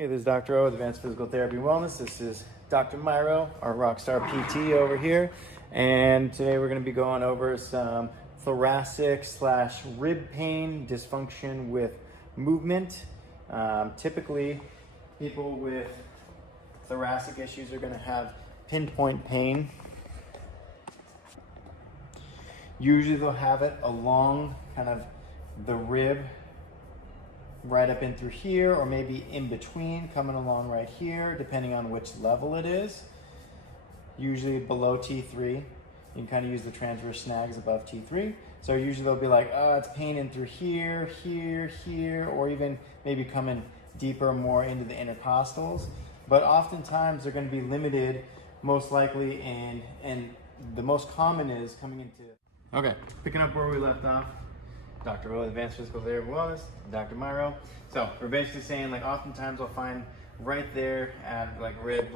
Hey, this is Dr. O with Advanced Physical Therapy and Wellness. This is Dr. Myro, our rockstar PT over here. And today we're going to be going over some thoracic / rib pain dysfunction with movement. Typically, people with thoracic issues are going to have pinpoint pain. Usually they'll have it along kind of the rib, right up in through here, or maybe in between, coming along right here, depending on which level it is. Usually below T3. You can kind of use the transverse snags above T3. So usually they'll be like, oh, it's pain in through here, here, here, or even maybe coming deeper, more into the intercostals. But oftentimes they're going to be limited, most likely, and the most common is coming into... Okay, picking up where we left off. Dr. O, Advanced Physical Therapy and Wellness, Dr. Myro. So we're basically saying, like, oftentimes I'll find right there at like rib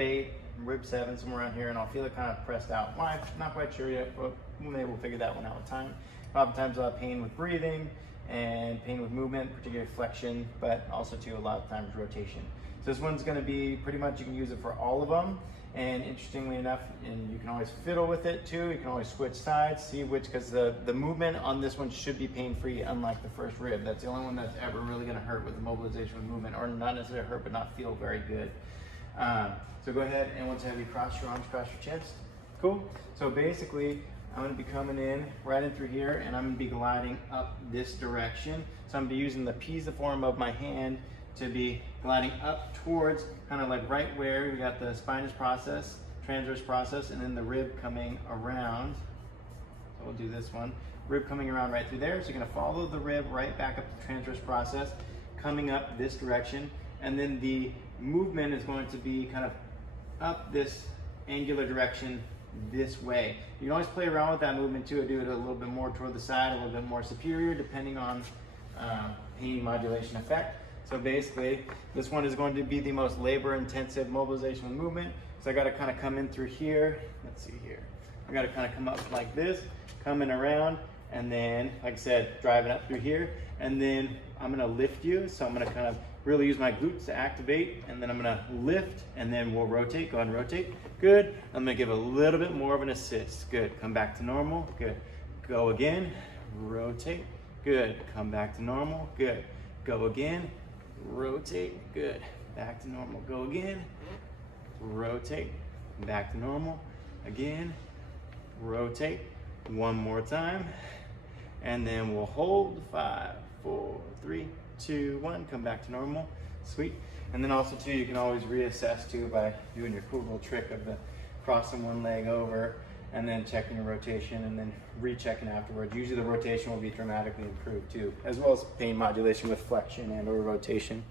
8, rib 7, somewhere around here, and I'll feel it kind of pressed out. Why? Not quite sure yet, but maybe we'll figure that one out with time. Oftentimes I'll have pain with breathing and pain with movement, particularly flexion, but also too a lot of times rotation. So this one's going to be pretty much, you can use it for all of them. And interestingly enough, and you can always fiddle with it too. You can always switch sides, see which, because the movement on this one should be pain-free, unlike the first rib. That's the only one that's ever really going to hurt with the mobilization with movement, or not necessarily hurt, but not feel very good. So go ahead, and once I have you cross your arms, cross your chest. Cool. So basically, I'm going to be coming in right in through here, and I'm going to be gliding up this direction. So I'm going to be using the pisiform of my hand to be gliding up towards kind of like right where we got the spinous process, transverse process, and then the rib coming around. So we'll do this one. Rib coming around right through there. So you're going to follow the rib right back up the transverse process, coming up this direction. And then the movement is going to be kind of up this angular direction this way. You can always play around with that movement too, do it a little bit more toward the side, a little bit more superior, depending on pain modulation effect. So basically, this one is going to be the most labor-intensive mobilization with movement. So I got to kind of come in through here. Let's see here. I got to kind of come up like this, coming around, and then, like I said, driving up through here. And then I'm going to lift you. So I'm going to kind of really use my glutes to activate, and then I'm going to lift, and then we'll rotate. Go ahead and rotate. Good. I'm going to give a little bit more of an assist. Good. Come back to normal. Good. Go again. Rotate. Good. Come back to normal. Good. Go again. Rotate, good, back to normal, go again, rotate, back to normal, again, rotate, one more time, and then we'll hold, 5, 4, 3, 2, 1, come back to normal, sweet. And then also too, you can always reassess too by doing your cool little trick of the crossing one leg over and then checking your rotation and then rechecking afterwards. Usually the rotation will be dramatically improved too, as well as pain modulation with flexion and or rotation.